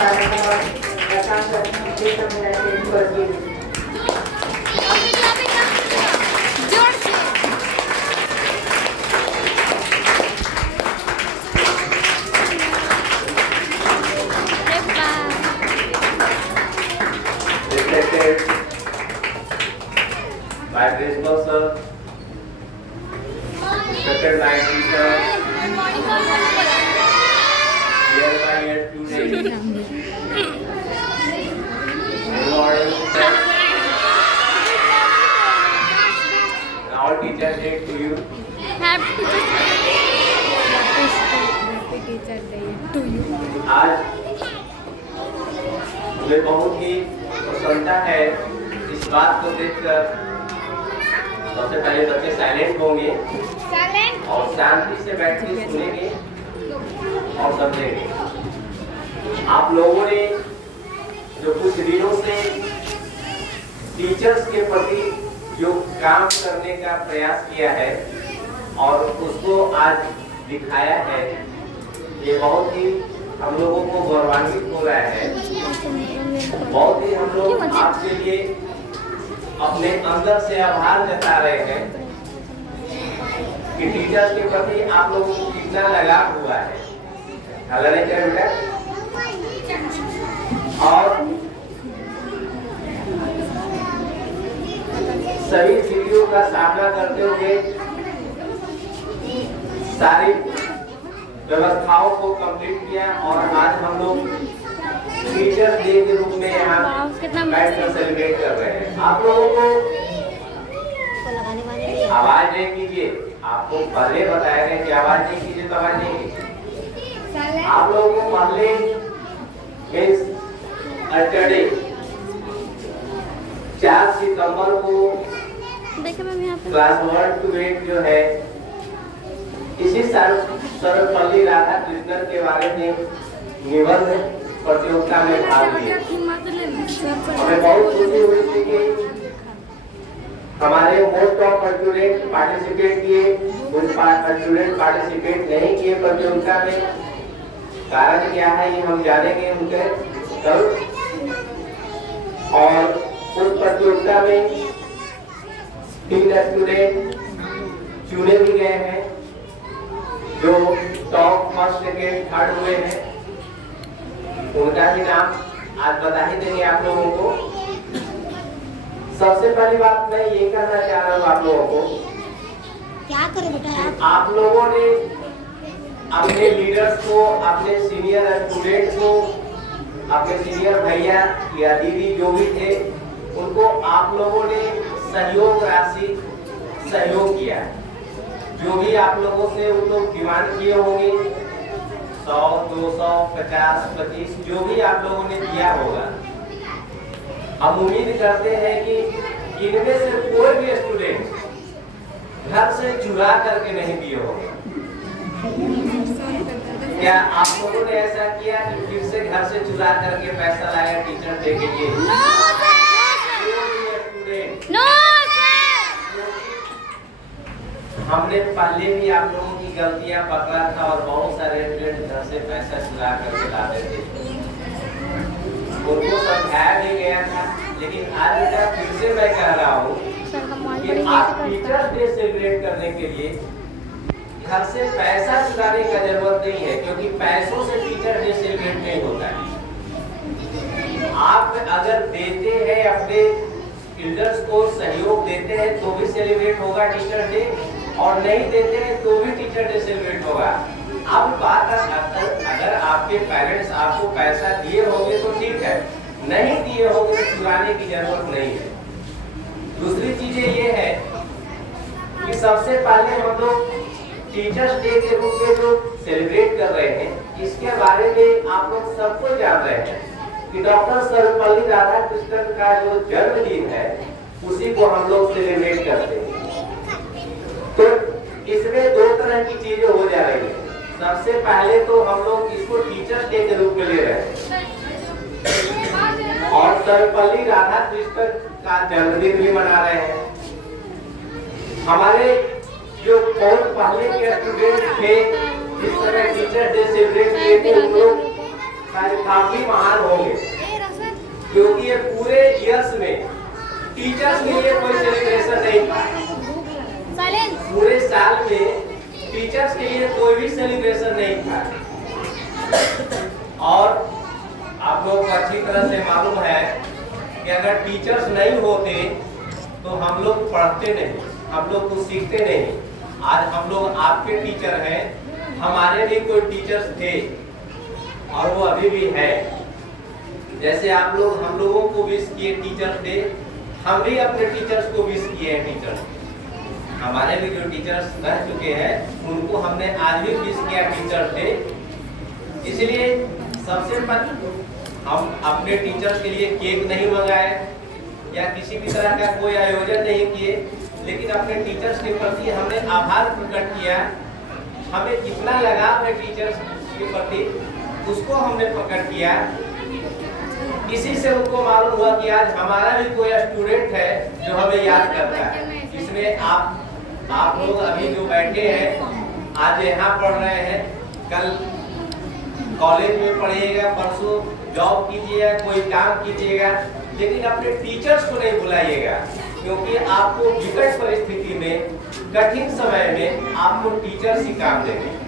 कार्यक्रमात प्रकाश मिळाले वर्गी by principal sir, second line teacher, year by year students, good morning sir. All teachers say to you, Happy Teacher Day to you. आज मुझे बहुत ही प्रसन्नता है इस बात को देखकर। सबसे पहले बच्चे साइलेंट होंगे और शांति से बैठ के सुनेंगे और समझेंगे। आप लोगों ने जो कुछ दिनों से टीचर्स के प्रति जो काम करने का प्रयास किया है और उसको आज दिखाया है, ये बहुत ही हम लोगों को गौरवान्वित हो रहा है। बहुत ही हम लोग आपके लिए अपने अंदर से आभार जता रहे हैं कि टीचर्स के प्रति आप लोगों को कितना लगाव हुआ है। ख्याल नहीं क्या बेटा? और सभी स्थितियों का सामना करते हुए सारी व्यवस्थाओं को कंप्लीट किया और आज हम लोग टीचर्स डे के रूप में यहाँ बैठकर सेलिब्रेट कर रहे हैं। आप लोगों को आवाज नहीं कीजिए, आपको पहले बताया गया कि आवाज नहीं कीजिए तो आवाज नहीं कीजिए। आप लोगों को पहले सैटरडे 4 सितंबर को क्लास 1 to 8 जो है इसी सर्वपल्ली राधाकृष्णन के बारे में निबंध प्रतियोगिता में भाग लिया। हमें बहुत खुशी हुई थी कि हमारे मोस्ट ऑफ स्टूडेंट पार्टिसिपेट किए, कुछ स्टूडेंट पार्टिसिपेट नहीं किए प्रतियोगिता में। कारण क्या है ये हम जानेंगे उनके कल। और उस प्रतियोगिता में 3 स्टूडेंट चुने भी गए हैं जो टॉप फर्स्ट सेकेंड थर्ड हुए हैं। उनका भी नाम आज बता ही देंगे आप लोगों को। सबसे पहली बात मैं ये कहना चाह रहा हूँ आप लोगों को, क्या करें बेटा आप लोगों ने अपने लीडर्स को, अपने सीनियर स्टूडेंट को, अपने सीनियर भैया या दीदी जो भी थे उनको आप लोगों ने सहयोग राशि सहयोग किया। जो भी आप लोगों से वो लोग डिमांड किए होंगे 100, 200, 50, 25 जो भी आप लोगों ने दिया होगा, हम उम्मीद करते हैं कि इनमें से कोई भी स्टूडेंट घर से चुरा करके नहीं दिए होंगे। क्या आप लोगों ने ऐसा किया कि फिर से घर से चुरा करके पैसा लाया टीचर डे के लिए? हमने पहले भी आप लोगों की गलतियां पकड़ा था और बहुत सारे स्टूडेंट घर से पैसा चुरा करके लाते थे, उनको समझाया भी गया था। लेकिन आज बेटा फिर से मैं कह रहा हूँ कि आप टीचर्स डे सेलिब्रेट करने के लिए घर से पैसा चुराने का जरूरत नहीं है, क्योंकि पैसों से टीचर डे सेलिब्रेट नहीं होता है। आप अगर देते हैं अपने एल्डर्स को सहयोग देते हैं तो भी सेलिब्रेट होगा टीचर डे, और नहीं देते हैं तो भी टीचर डे सेलिब्रेट होगा। अब बात अगर आपके पेरेंट्स आपको पैसा दिए होंगे तो ठीक है, नहीं दिए होंगे तो चुराने की जरूरत नहीं है। दूसरी चीजें ये है कि सबसे पहले हम लोग टीचर्स डे के रूप में जो सेलिब्रेट कर रहे हैं इसके बारे में आप लोग सबको जान रहे हैं कि डॉक्टर सर्वपल्ली राधाकृष्णन का जो जन्मदिन है उसी को हम लोग सेलिब्रेट करते हैं। तो इसमें 2 तरह की चीजें हो जा रही है। सबसे पहले तो हम लोग इसको टीचर्स डे के रूप में ले रहे हैं और सर्वपल्ली राधाकृष्णन का जन्मदिन भी मना रहे हैं। हमारे जो बहुत पहले के स्टूडेंट थे जिस तरह टीचर डे सेलिब्रेट किए थे उन लोग हम भी महान होंगे, क्योंकि ये पूरे ईयर्स में टीचर्स के लिए कोई सेलिब्रेशन नहीं था। पूरे साल में टीचर्स के लिए कोई भी सेलिब्रेशन नहीं था। और आप लोग को अच्छी तरह से मालूम है कि अगर टीचर्स नहीं होते तो हम लोग पढ़ते नहीं, हम लोग कुछ सीखते नहीं। आज हम लोग आपके टीचर हैं, हमारे भी कोई टीचर्स थे और वो अभी भी है। जैसे आप लोग हम लोगों को विश किए टीचर्स डे, हम भी अपने टीचर्स को विश किए हैं। टीचर्स हमारे भी जो टीचर्स रह चुके हैं उनको हमने आज भी विश किया टीचर्स डे। इसलिए सबसे पहले हम अपने टीचर्स के लिए केक नहीं मंगाए या किसी भी तरह का कोई आयोजन नहीं किए, लेकिन अपने टीचर्स के प्रति हमने आभार प्रकट किया। हमें कितना लगाव है टीचर्स के प्रति उसको हमने प्रकट किया। इसी से उनको मालूम हुआ कि आज हमारा भी कोई स्टूडेंट है जो हमें याद करता है। इसमें आप लोग अभी जो बैठे हैं, आज यहाँ पढ़ रहे हैं, कल कॉलेज में पढ़िएगा, परसों जॉब कीजिएगा, कोई काम कीजिएगा, लेकिन अपने टीचर्स को नहीं भुलाइएगा, क्योंकि आपको विकट परिस्थिति में, कठिन समय में आपको टीचर्स ही काम देंगे।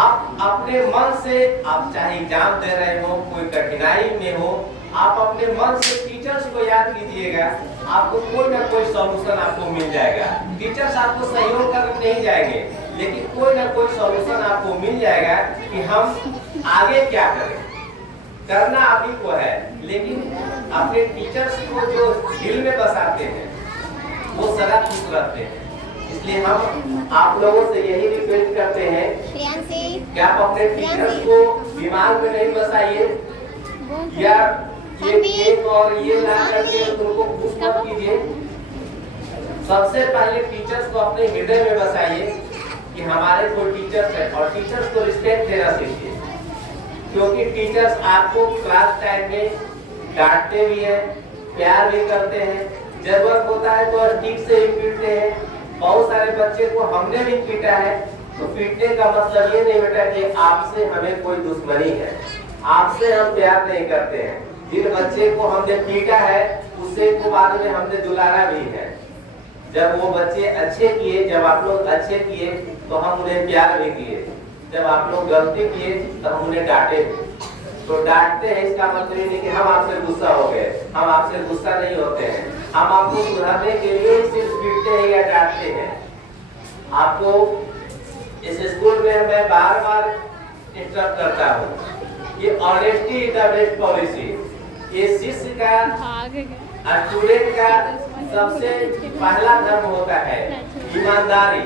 आप अपने मन से, आप चाहे एग्जाम दे रहे हो, कोई कठिनाई में हो, आप अपने मन से टीचर्स को याद कीजिएगा, आपको कोई ना कोई सॉल्यूशन आपको मिल जाएगा। टीचर्स आपको सहयोग कर नहीं जाएंगे, लेकिन कोई ना कोई सॉल्यूशन आपको मिल जाएगा कि हम आगे क्या करें। करना आप ही को है, लेकिन अपने टीचर्स को जो दिल में बसाते हैं वो सदा खुश रहते हैं। इसलिए हम आप लोगों से यही रिक्वेस्ट करते हैं कि आप अपने टीचर्स को दिमाग में नहीं बसाइए या ये केक और ये ना करके उनको खुश मत कीजिए। सबसे पहले टीचर्स को अपने हृदय में बसाइए कि हमारे कोई टीचर्स है, और टीचर्स को रिस्पेक्ट देना सीखिए, क्योंकि टीचर्स आपको क्लास टाइम में डांटते भी हैं, प्यार भी करते हैं, जरूरत होता है तो स्टिक से ही पीटते हैं। बहुत सारे बच्चे को हमने भी पीटा है, तो पीटने का मतलब ये नहीं बेटा कि आपसे हमें कोई दुश्मनी है, आपसे हम प्यार नहीं करते हैं। जिन बच्चे को हमने पीटा है उससे को बाद में हमने दुलारा भी है। जब वो बच्चे अच्छे किए, जब आप लोग अच्छे किए तो हम उन्हें प्यार भी किए, जब आप लोग गलती किए तो हम उन्हें डांटे भी। तो डांटते हैं इसका मतलब ये नहीं कि हम आपसे गुस्सा हो गए, हम आपसे गुस्सा नहीं होते हैं, हम आपको सुधारने के लिए सिर्फ पीटते हैं या डांटते हैं। आपको इस स्कूल में मैं बार बार इंस्ट्रक्ट करता हूँ, ये honesty is the best policy. ये शिष्य का, स्टूडेंट का सबसे पहला धर्म होता है ईमानदारी।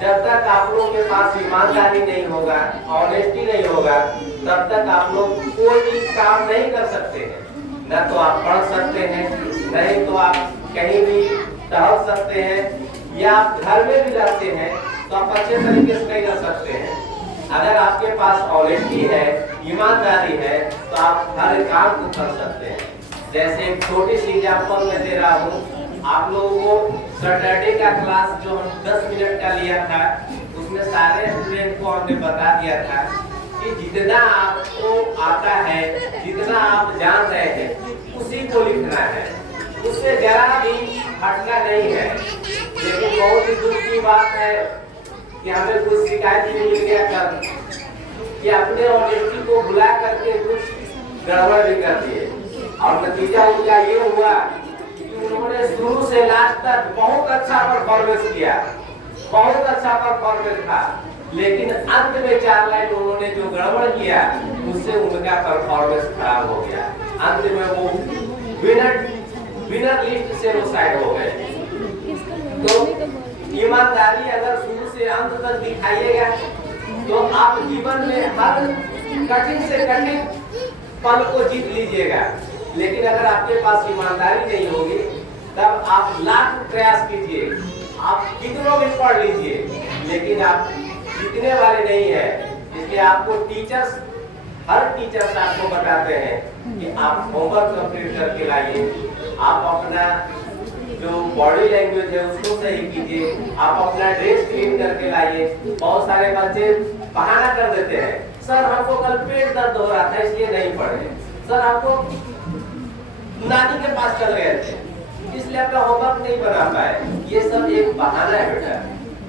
जब तक आप लोगों के पास ईमानदारी नहीं होगा, ऑनेस्टी नहीं होगा, तब तक आप लोग कोई भी काम नहीं कर सकते हैं। न तो आप पढ़ सकते हैं, नहीं तो आप कहीं भी टहल सकते हैं, या आप घर में भी रहते हैं तो आप अच्छे तरीके से नहीं रह सकते हैं। अगर आपके पास ऑनेस्टी है, ईमानदारी है, तो आप हर काम को कर सकते हैं। जैसे एक छोटी सी एग्जाम्पल मैं दे रहा हूँ, आप लोगों को सैटरडे का क्लास जो हम 10 मिनट का लिया था, उसमें सारे स्टूडेंट को हमने बता दिया था कि जितना आपको आता है, जितना आप जान रहे हैं, उसी को लिखना है, उससे जरा भी हटना नहीं है। लेकिन बहुत ही दुख की बात है कि हमें कुछ शिकायत मिल गया कल कि अपने ऑनेस्टी को भुला करके कुछ गड़बड़ भी कर दिए, और नतीजा उनका ये हुआ कि उन्होंने शुरू से लास्ट तक बहुत अच्छा परफॉर्मेंस किया, बहुत अच्छा परफॉर्मेंस था, लेकिन अंत में 4 लाइन उन्होंने जो गड़बड़ किया उससे उनका परफॉर्मेंस खराब हो गया। अंत में वो विनर लिस्ट से वो साइड हो गए। तो ईमानदारी अगर शुरू से अंत तक दिखाइएगा तो आप जीवन में हर कठिन से कठिन पल को जीत लीजिएगा। लेकिन अगर आपके पास ईमानदारी नहीं होगी, तब आप लाख प्रयास कीजिए, आप कितनों भी पढ़ लीजिए, लेकिन आप जीतने वाले नहीं है। इसलिए आपको टीचर्स, हर टीचर्स आपको बताते हैं कि आप होमवर्क कंप्लीट करके लाइए, आप अपना जो बॉडी लैंग्वेज है उसको सही कीजिए, आप अपना ड्रेस क्लीन करके लाइए। बहुत सारे बच्चे बहाना कर देते हैं, सर हमको कल पेट दर्द हो रहा था इसलिए नहीं पढ़े, सर हमको नानी के पास चल गए थे इसलिए अपना होमवर्क नहीं बना पाए। ये सब एक बहाना है बेटा।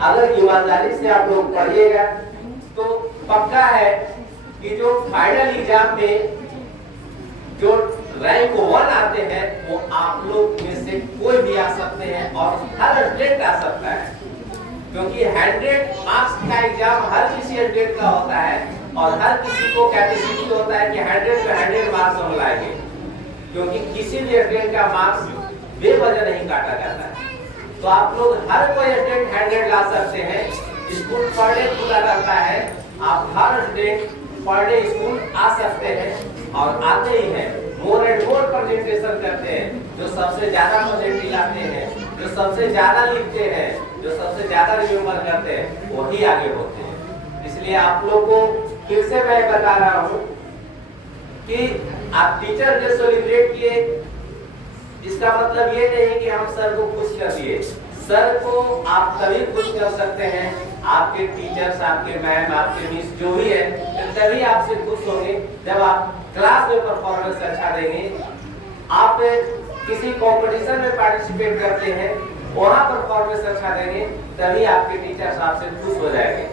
अगर ईमानदारी से आप लोग पढ़िएगा तो पक्का है कि जो फाइनल एग्जाम में जो रैंक 1 आते हैं वो आप लोग में से कोई भी आ सकते हैं और हर स्टूडेंट आ सकता है, क्योंकि 100 मार्क्स का एग्जाम हर किसी स्टूडेंट का होता है और हर किसी को कैपेसिटी होता है कि 100 पे 100 मार्क्स हम लाएंगे, क्योंकि किसी भी स्टूडेंट का मार्क्स बेवजह नहीं काटा जाता है। तो आप लोग हर कोई स्टूडेंट 100 ला सकते हैं। स्कूल पर डे खुला रहता है, आप हर स्टूडेंट पर डे स्कूल आ सकते हैं और आते ही हैं। मोर एंड मोर प्रेजेंटेशन करते हैं, जो सबसे ज्यादा प्रेजेंटेशन लाते हैं, जो सबसे ज्यादा लिखते हैं, जो सबसे ज्यादा रिमेंबर करते हैं वही आगे होते हैं। इसलिए आप लोग को फिर से मैं बता रहा हूँ कि आप टीचर डे सेलिब्रेट किए, इसका मतलब ये नहीं कि हम सर को खुश कर दिए। सर को आप तभी खुश कर सकते हैं, आपके टीचर्स, आपके मैम, आपके मिस जो भी है तभी आपसे खुश होंगे जब आप क्लास में परफॉर्मेंस अच्छा देंगे। आप किसी कंपटीशन में पार्टिसिपेट करते हैं, वहाँ परफॉर्मेंस अच्छा देंगे तभी आपके टीचर्स आपसे खुश हो जाएंगे।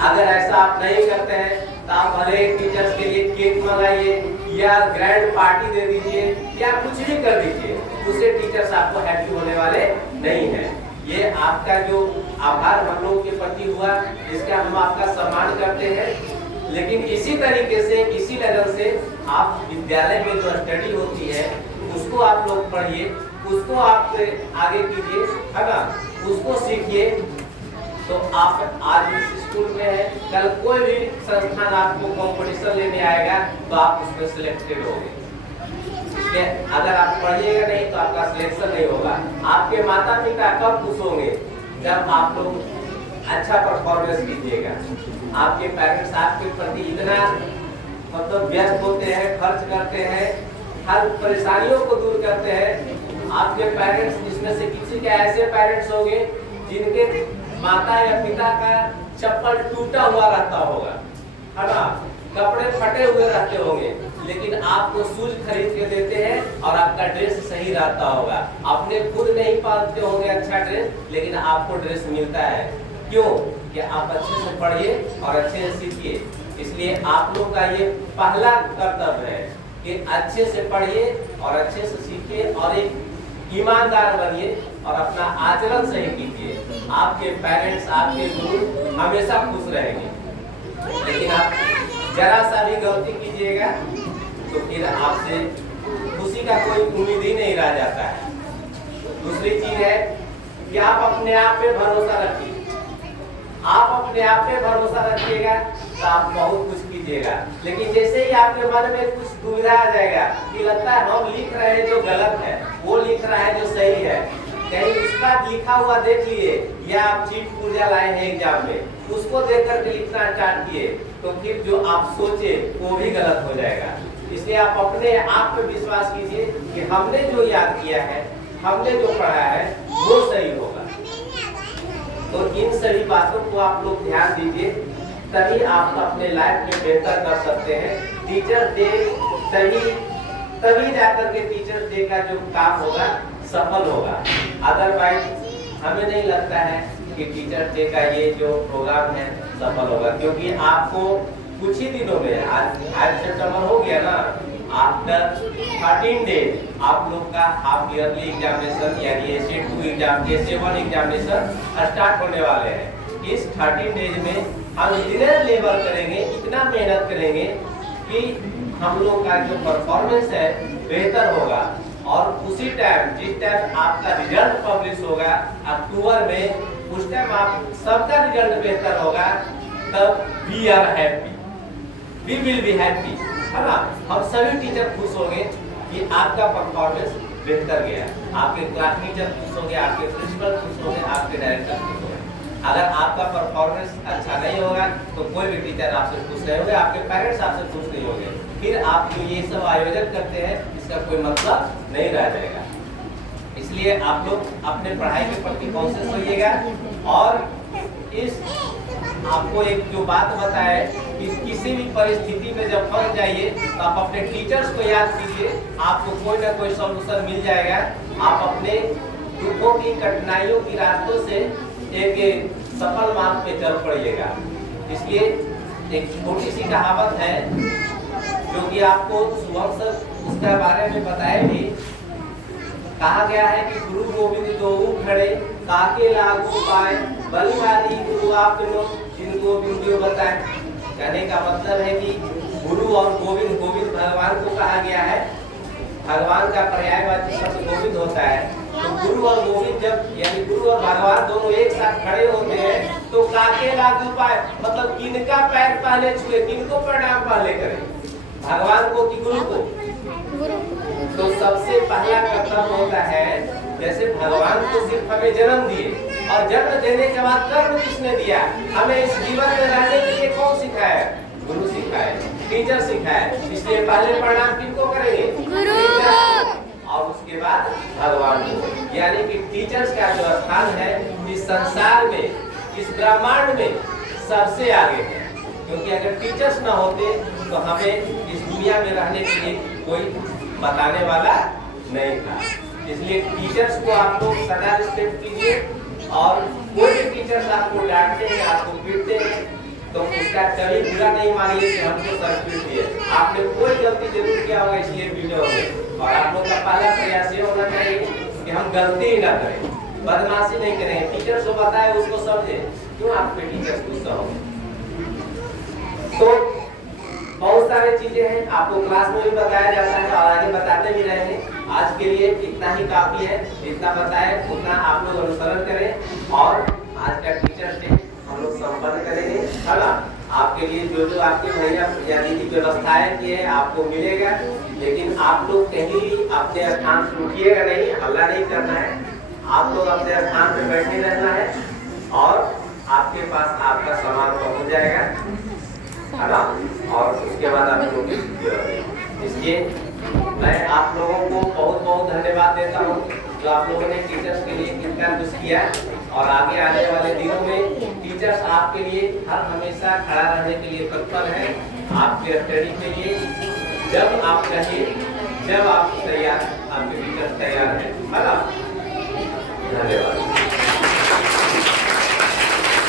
अगर ऐसा आप नहीं करते हैं तो आप भले टीचर्स के लिए केक मंगाइए या ग्रैंड पार्टी दे दीजिए या कुछ भी कर दीजिए, उससे टीचर्स आपको हैप्पी होने वाले नहीं हैं। ये आपका जो आभार हम लोगों के प्रति हुआ, इसका हम आपका सम्मान करते हैं। लेकिन इसी तरीके से, इसी लगन से आप विद्यालय में जो स्टडी होती है उसको आप लोग पढ़िए, उसको आप आगे कीजिए, है ना, उसको सीखिए। तो आप आज इस स्कूल में है, कल कोई भी संस्थान आपको कंपटीशन लेने आएगा तो आप उसमें सिलेक्टेड होंगे। अगर आप पढ़िएगा नहीं तो आपका सिलेक्शन नहीं होगा। आपके माता पिता कब खुश होंगे? जब आप लोग अच्छा परफॉर्मेंस कीजिएगा। आपके पेरेंट्स आपके प्रति इतना मतलब व्यस्त होते हैं, खर्च करते हैं, हर परेशानियों को दूर करते हैं। आपके पेरेंट्स, इसमें से किसी के ऐसे पेरेंट्स होंगे जिनके माता या पिता का चप्पल टूटा हुआ रहता होगा, है ना, कपड़े फटे हुए रहते होंगे, लेकिन आपको शूज खरीद के देते हैं और आपका ड्रेस सही रहता होगा। आपने खुद नहीं पहनते होंगे अच्छा ड्रेस, लेकिन आपको ड्रेस मिलता है। क्यों? कि आप अच्छे से पढ़िए और अच्छे से सीखिए। इसलिए आप लोग का ये पहला कर्तव्य है कि अच्छे से पढ़िए और अच्छे से सीखिए और एक ईमानदार बनिए और अपना आचरण सही कीजिए। आपके पेरेंट्स, आपके गुरु हमेशा खुश रहेंगे। लेकिन आप जरा सा भी गलती कीजिएगा तो फिर आपसे खुशी का कोई उम्मीद ही नहीं रह जाता है। दूसरी चीज है कि आप अपने आप पे भरोसा रखिए। आप अपने आप पे भरोसा रखिएगा तो आप बहुत कुछ कीजिएगा। लेकिन जैसे ही आपके मन में कुछ दुविधा आ जाएगा कि लगता है हम लिख रहे हैं जो गलत है, वो लिख रहा है जो सही है, कहीं इसका लिखा हुआ देख लिए या आप चीट पूर्जा लाए हैं एग्जाम में, उसको देख करके लिखना स्टार्ट किए तो फिर जो आप सोचे वो भी गलत हो जाएगा। इसलिए आप अपने आप पे विश्वास कीजिए कि हमने जो याद किया है, हमने जो पढ़ा है वो सही होगा। तो इन सभी बातों को आप लोग ध्यान दीजिए, तभी आप अपने लाइफ में बेहतर कर सकते हैं। टीचर डे तभी जाकर के टीचर डे का जो काम होगा सफल होगा। अदरवाइज हमें नहीं लगता है कि टीचर डे का ये जो प्रोग्राम है सफल होगा, क्योंकि आपको कुछ ही दिनों में, आज सितंबर हो गया ना, आफ्टर 13 डेज आप लोग का हाफ ईयरली एग्जामिनेशन यानी SA2 exam, SA1 examination start होने वाले हैं। इस 13 डेज में हम इतने लेबर करेंगे, इतना मेहनत करेंगे कि हम लोग का जो परफॉर्मेंस है बेहतर होगा। और उसी टाइम, जिस टाइम आपका रिजल्ट पब्लिश होगा अक्टूबर में, उस टाइम आप सबका रिजल्ट बेहतर होगा, तब we are happy, we will be happy, है ना। हम सभी टीचर खुश होंगे कि आपका परफॉर्मेंस बेहतर गया। आपके क्लास टीचर खुश होंगे, आपके प्रिंसिपल खुश होंगे, आपके डायरेक्टर खुश होंगे। अगर आपका परफॉर्मेंस अच्छा नहीं होगा तो कोई भी टीचर आपसे खुश नहीं होंगे, आपके पेरेंट्स आपसे खुश नहीं होंगे। फिर आप जो ये सब आयोजन करते हैं इसका कोई मतलब नहीं रह जाएगा। इसलिए आप लोग अपने पढ़ाई के प्रति कॉन्शियस होइएगा और इस आपको एक जो बात बताए कि किसी भी परिस्थिति में जब फंस जाइए तो आप अपने टीचर्स को याद कीजिए, आपको कोई ना कोई सॉल्यूशन मिल जाएगा। आप अपने दुखों की, कठिनाइयों की रास्तों से एक सफल मार्ग पे चल पड़िएगा। इसलिए एक छोटी सी कहावत है जो कि आपको शुभम सर उसके बारे में बताए भी। कहा गया है कि गुरु गोविंद दो खड़े, ताके लागू पाए, बलिहारी गुरु आपनो जिनको बिंदु बताए। कहने का मतलब है कि गुरु और गोविंद, गोविंद भगवान को कहा गया है, भगवान का पर्यायवाची शब्द गोविंद होता है। तो गुरु और गोविंद जब यानी गुरु और भगवान दोनों एक साथ खड़े होते हैं तो काके लागू पाए मतलब किनका पैर पहले छुए, किनको प्रणाम पहले करें, भगवान को कि गुरु को। तो सबसे पहला कर्तव्य होता है, जैसे भगवान को सिर्फ हमें जन्म दिए और जन्म देने के बाद कर्म किसने दिया, हमें इस जीवन में रहने के लिए कौन सिखाया, गुरु सिखाए, टीचर सिखाए। इसलिए पहले प्रणाम किनको करेंगे, गुरु, और उसके बाद भगवान को। यानी कि टीचर्स का जो स्थान है इस संसार में, इस ब्रह्मांड में सबसे आगे है। क्योंकि अगर टीचर्स ना होते तो हमें इस दुनिया में रहने के लिए कोई बताने वाला नहीं था। इसलिए टीचर्स को आप लोग सदा रिस्पेक्ट कीजिए, और कोई भी टीचर्स आपको डांटते हैं, आपको पीटते हैं तो उसका कभी बुरा नहीं मानिए कि हमको सर पीट दिए। आपने कोई गलती जरूर किया होगा इसलिए वीडियो में, और आप लोग का पहला प्रयास ये होना चाहिए कि हम गलती ही ना करें, बदमाशी नहीं करें। टीचर्स को बताए उसको समझे, क्यों आपके टीचर्स गुस्सा हो। तो बहुत सारी चीजें हैं, आपको क्लास में भी बताया जाता है और आगे बताते भी रहेंगे। आज के लिए इतना ही काफी है, जितना बताए उतना आप लोग अनुसरण करें, और आज का टीचर्स डे हम लोग संपन्न करेंगे, है ना। आपके लिए जो जो आपके भैया या दीदी व्यवस्थाएं की है आपको मिलेगा, लेकिन आप लोग कहीं भी अपने स्थान से उठिएगा नहीं, हल्ला नहीं करना है। आप लोग अपने स्थान पे बैठे रहना है और आपके पास आपका सामान पहुंच जाएगा, है ना। और उसके बाद आप लोग इसलिए मैं आप लोगों को बहुत बहुत धन्यवाद देता हूँ जो आप लोगों ने टीचर्स के लिए कितना कुछ किया, और आगे आने वाले दिनों में टीचर्स आपके लिए हर हमेशा खड़ा रहने के लिए तत्पर है, आपके स्टडी के लिए। जब आप कहिए, जब आप तैयार, आपके टीचर्स तैयार हैं, है ना। धन्यवाद।